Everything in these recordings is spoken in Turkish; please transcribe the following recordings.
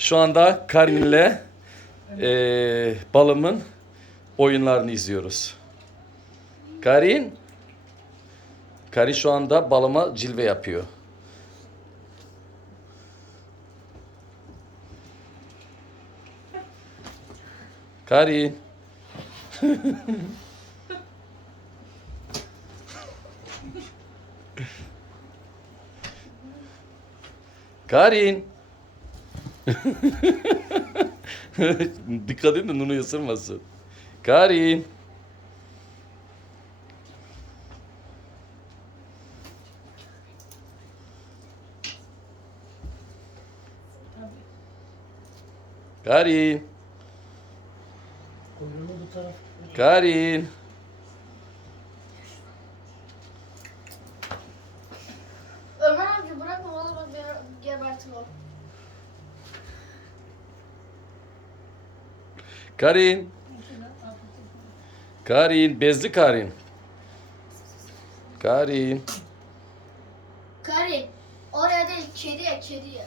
Şu anda Karin'le eee balımın oyunlarını izliyoruz. Karin. Karin şu anda balıma cilve yapıyor. Karin. Karin. Dikkat edin de Nunu ısırmasın. Karin. Karin. Karin. Ömer amca bırakma valla bak beni gebertir o. Karin. Karin. Bezli Karin. Karin. Kari oraya değil kediye kediye.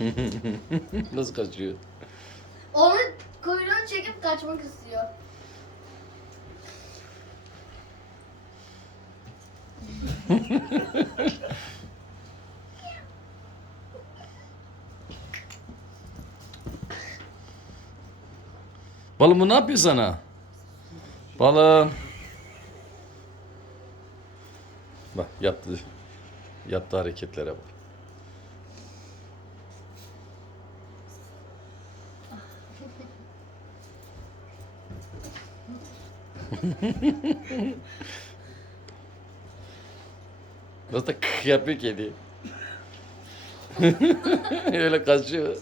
Nasıl kaçıyor? Onu kuyruğunu çekip kaçmak istiyor. Balım bu ne yapıyor sana? Balım. Bak yaptı. Yaptığı hareketlere bak. Nasıl da kık yapıyor kedi. Öyle kaçıyor.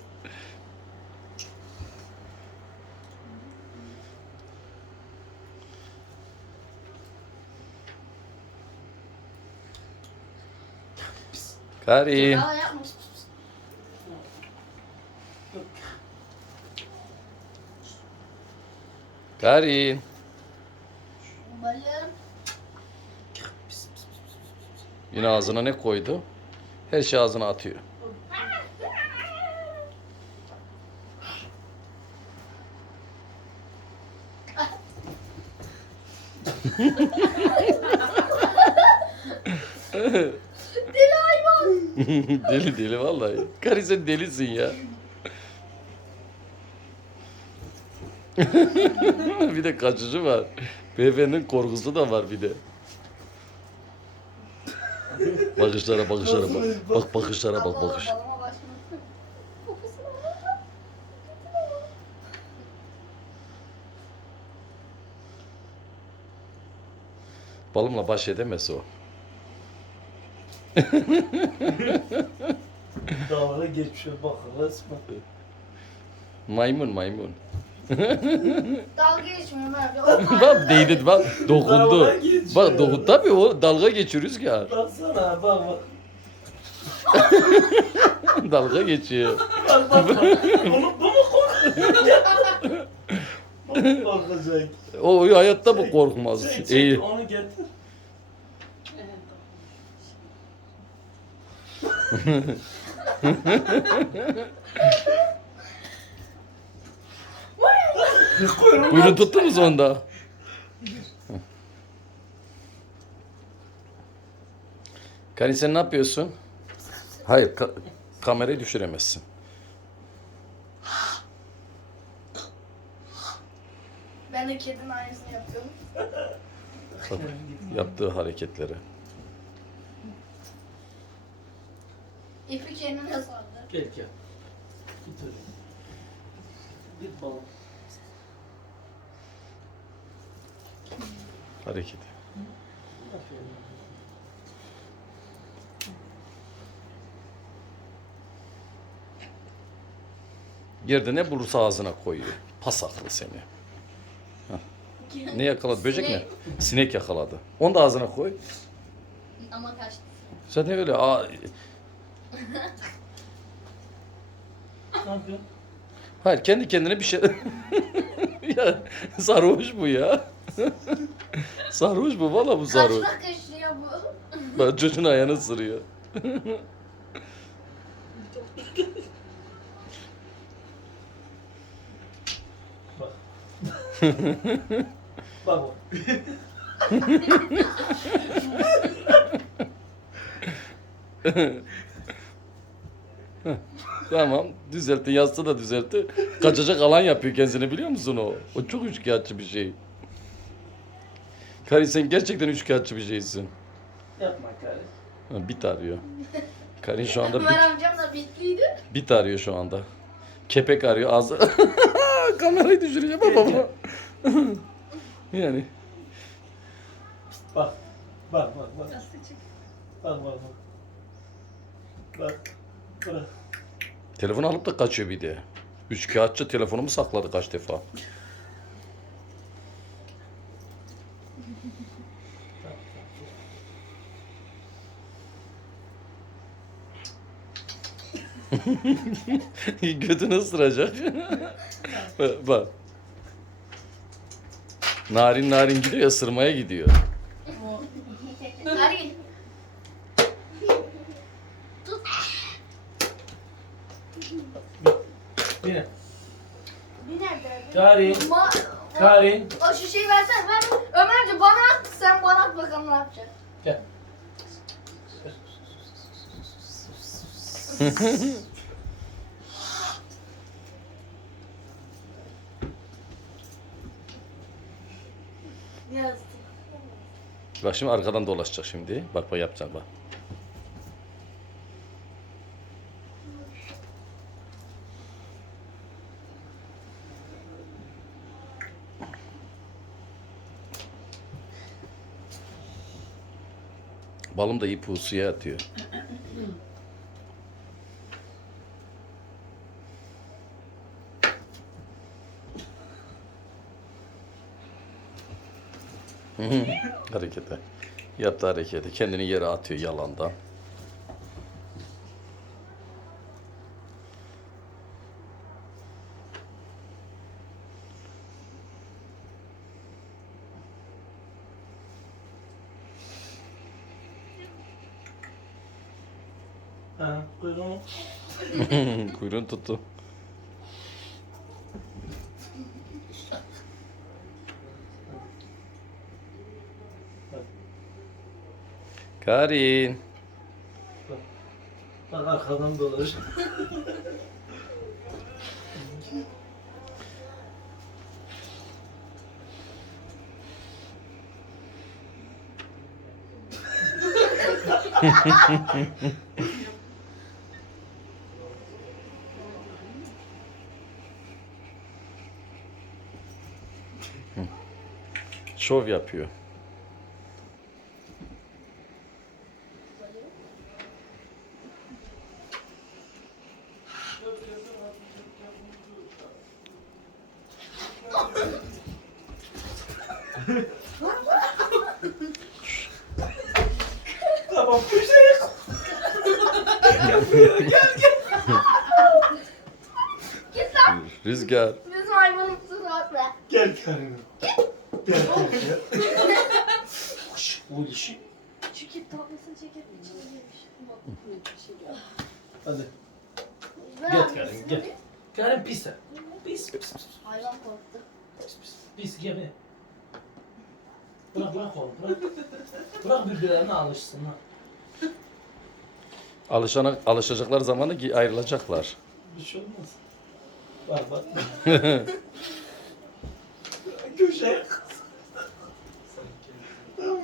Karin. Balım. Yine ağzına ne koydu? Her şey ağzına atıyor. Deli deli vallahi. Karin sen delisin ya. bir de kaçıcı var. Beyefendinin korkusu da var bir de. Bakışlara bakışlara bak. Bak bakışlara bak bakış. Balımla baş edemez o. Dağlara geçiyor bak resmen. Maymun maymun. Dalga geçmiyor Ömer amca. O bak değdi bak dokundu. Geçiyor. Bak dokun tabii o dalga geçiyor rüzgar. Baksana bak bak. dalga geçiyor. Bak bak bak. Bunu, bu mu korkacak? Bu mu korkacak? O, o hayatta bu korkmaz. Çek, çek, İyi. onu getir. Kuyruğu tuttu mu sonunda? Karin sen ne yapıyorsun? Hayır ka- kamerayı düşüremezsin. Ben de kedinin aynısını yapıyorum. Bak, yaptığı hareketleri. İpi kendine sardı. Gel gel. Git öyle. Git baba. Hareketi. Aferin. Yerde ne bulursa ağzına koyuyor. Pasaklı seni. Ne yakaladı? Böcek mi? Sinek yakaladı. Onu da ağzına koy. Ama kaçtı. Zaten öyle. Aa, Ne yapıyorsun? hayır kendi kendine bir şey... ya sarhoş bu ya. sarhoş bu valla bu sarhoş. Kaçmak kaçıyor bu. Bak çocuğun ayağını ısırıyor. Bak. Bak o. Tamam düzeltti yastığı da düzeltti. Kaçacak alan yapıyor kendisine biliyor musun o? O çok üçkağıtçı bir şey. Kari sen gerçekten üçkağıtçı bir şeysin. Yapma kardeş. Ha, bit arıyor. Karin şu anda bit, Ömer amcam da bitliydi. bit arıyor şu anda. Kepek arıyor ağzı. Kamerayı düşüreceğim baba. yani Bak. Bak bak bak. Bak bak bak. Bak. Bırak. telefonu alıp da kaçıyor bir de. Üçkağıtçı telefonumu sakladı kaç defa. Götünü ısıracak. bak, bak. Narin narin gidiyor ısırmaya gidiyor. Karin. Yine. Bir nerede? Karin. Ma Karin. o şişeyi versene ver. Ömerci bana at sen bana at bakalım ne yapacak. Gel. Yazdı. Bak şimdi arkadan dolaşacak şimdi. Bak bak yapacak bak. Balım da ipi suya atıyor. Harekete. Yaptı hareketi. Kendini yere atıyor yalandan. Ha. Kuyruğunu tuttu. Karin. Bak arkadan dolaş. Şov yapıyor. Tamam köşeye koy. Git lan. Rüzgar. Hayvanımızı rahat bırak. Gel Karin. Gel gel gel. Şş, Bu işi. Çünkü tablasını çekip içine girmiş. Hadi. Sen gel. de. Karin pis. Pis pis pis. Hayvan korktu. Pis pis. Pis be. Bırak bırak oğlum bırak. Bırak birbirlerine alışsınlar. Alışana, alışacaklar zamanı ki ayrılacaklar. Bir şey olmaz. Bak bak. Köşeye kız. Tamam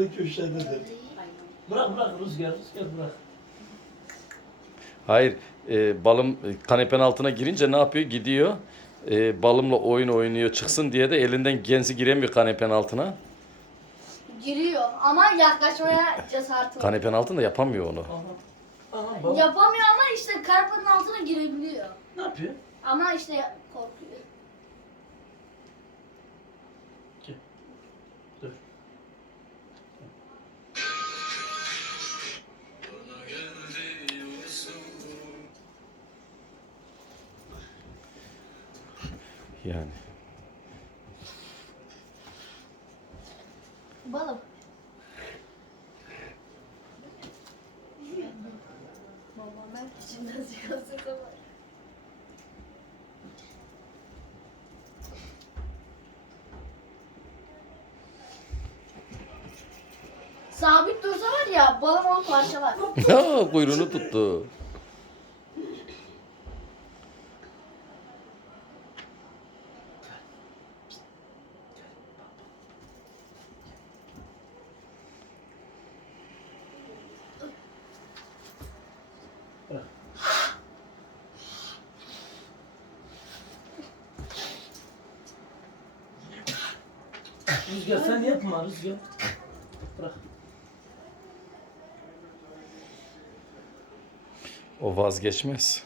git git orada köşede de. Bırak bırak rüzgar rüzgar bırak. Hayır, e, balım e, kanepenin altına girince ne yapıyor? Gidiyor, e, balımla oyun oynuyor çıksın diye de elinden genzi giremiyor kanepenin altına. Giriyor ama yaklaşmaya cesareti var. Kanepenin altında yapamıyor onu. Aha. Aha bak. Yapamıyor ama işte karpanın altına girebiliyor. Ne yapıyor? Ama işte korkuyor. Yani. Balım. Babam ben içinden sigara var. Sabit dursa var ya balım onu parçalar. Kuyruğunu tuttu. Bırak. Rüzgar sen yapma Rüzgar. Bırak. O vazgeçmez.